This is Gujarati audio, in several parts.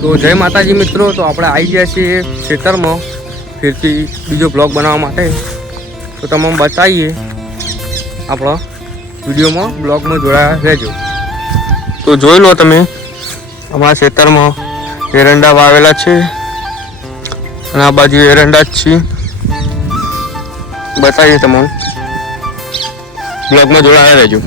તો જય માતાજી મિત્રો, તો આપણે આવી ગયા છીએ ખેતરમાં. ફેરથી બીજો બ્લોગ બનાવવા માટે. તો તમે બતાવીએ આપણા વિડીયોમાં, બ્લોગમાં જોડાયા રહેજો. તો જોઈ લો તમે, અમારા ખેતરમાં એરંડા વાવેલા છે. અને આ બાજુ એરંડા જ છે બતાવીએ તમને. બ્લોગમાં જોડાયા રહેજો.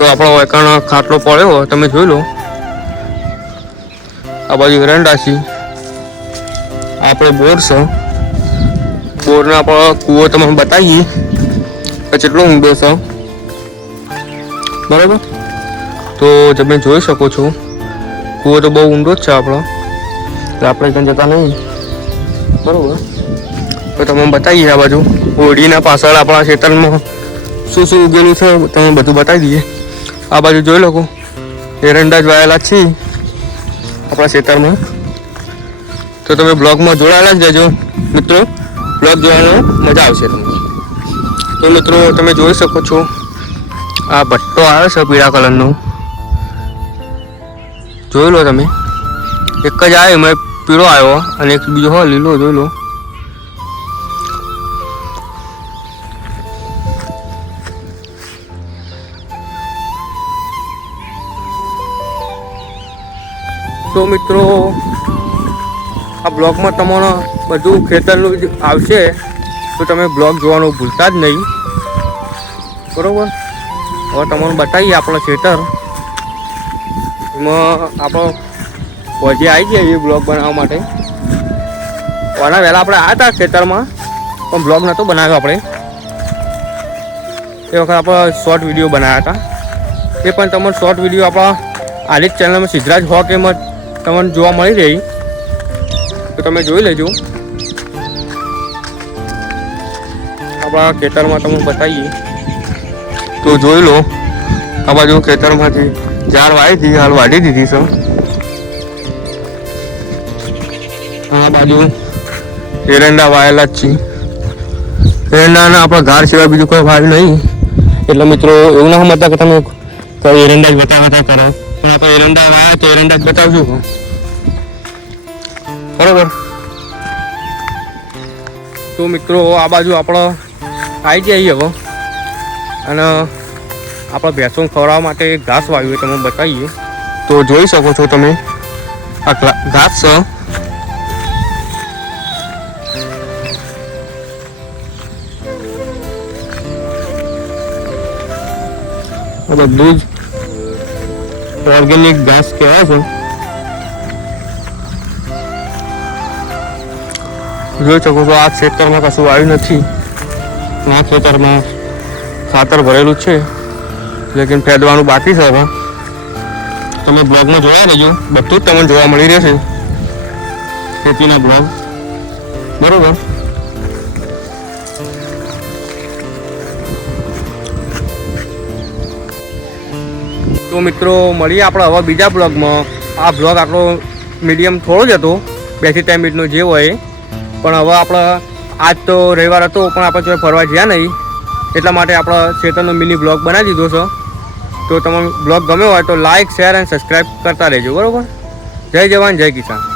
તો આપણો વેકણ ખાટલો પડ્યો તમે જોઈ લો. આ બાજુ એરંડા છે આપણે બોર છે. બોરનો આપણો કૂવો તમને બતાવીએ કે કેટલો ઊંડો છે. બરાબર? તો તમે જોઈ શકો છો, કૂવો તો બહુ ઊંડો જ છે આપણો. આપણે ત્યાં જતા નહીં. બરાબર? તો તમે બતાવીએ આ બાજુ. હોડીના પાછળ આપણા ખેતરમાં શું શું ઉગેલું છે તમે બધું બતાવી દઈએ. આ બાજુ જોઈ લોકો એરંડા જ વાયેલા છે આપણા ખેતરમાં. તો તમે બ્લોગમાં જોડાયેલા જ જજો મિત્રો, બ્લોગ જોવાનો મજા આવશે તમને. તો મિત્રો, તમે જોઈ શકો છો, આ ભટ્ટો આવે છે પીળા કલરનો. જોઈ લો તમે. એક જ આવે એમાં પીળો આવ્યો અને એક બીજો, હો, લીલો જોઈ લો. તો મિત્રો, આ બ્લોગમાં તમારો બધું ખેતરનું જ આવશે, તો તમે બ્લોગ જોવાનું ભૂલતા જ નહીં. બરાબર? હવે તમને બતાવીએ આપણો ખેતર. એમાં આપણો પહોંચી આવી ગયા એ બ્લોગ બનાવવા માટે. આના વહેલા આપણે આવ્યા હતા ખેતરમાં, પણ બ્લોગ નહોતો બનાવ્યો આપણે. એ વખત આપણે શોર્ટ વીડિયો બનાવ્યા હતા. એ પણ તમારો શોર્ટ વીડિયો આપણા આલી જ ચેનલમાં સિદ્ધરાજ હોક એમાં તમને જોવા મળી રહી, તો તમે જોઈ લેજો. આપણા ખેતરમાં તમને બતાવીએ. તો જોઈ લો, આ બાજુ ખેતરમાંથી ઝાડ વાવી હતી હાલ વાઢી દીધી છે. આ બાજુ એરંડા વાયેલા જ છે એરંડાના આપણા ઘાર સિવાય બીજું કોઈ વાવ્યું નહીં. એટલે મિત્રો, એવું ના સમજતા કે તમે એરંડા જ બતાવતા કરો. પણ આપણે એરંડા વાયા તો એરંડા જ બતાવશું બરોબર. તો મિત્રો આ બાજુ આપણો આવી જઈએ હવે. અને આપણા ભેંસો ખવડાવવા માટે ઘાસ વાવ્યું એ તમે બતાવીએ. તો જોઈ શકો છો તમે. આ ઘાસ છે. બધું જ ઓર્ગેનિક ઘાસ કહેવાય છે. જોઈ શકો છો આ ખેતરમાં કશું આવ્યું નથી. આ ખેતરમાં ખાતર ભરેલું છે. લેકિન ફેદવાનું બાકી છે હવે. તમે બ્લોગમાં જોયા લેજો બધું જ તમને જોવા મળી રહેશે. ખેતીના બ્લોગ. બરોબર? તો મિત્રો, મળીએ આપણે હવે બીજા બ્લોગમાં. આ બ્લોગ આપણો મીડિયમ થોડો જ હતો, બેથી ત્રણ મિનિટનો જે હોય. પણ હવે આપણે, આજ તો રવિવાર હતો, પણ આપણે કોઈ ફરવા ગયા નહીં. એટલા માટે આપણે ચેતનનો મિની બ્લોગ બનાવી દીધો છે. તો તમને બ્લોગ ગમ્યો હોય તો લાઇક શેર અને સબસ્ક્રાઈબ કરતા રહેજો, બરાબર? જય જવાન, જય કિસાન.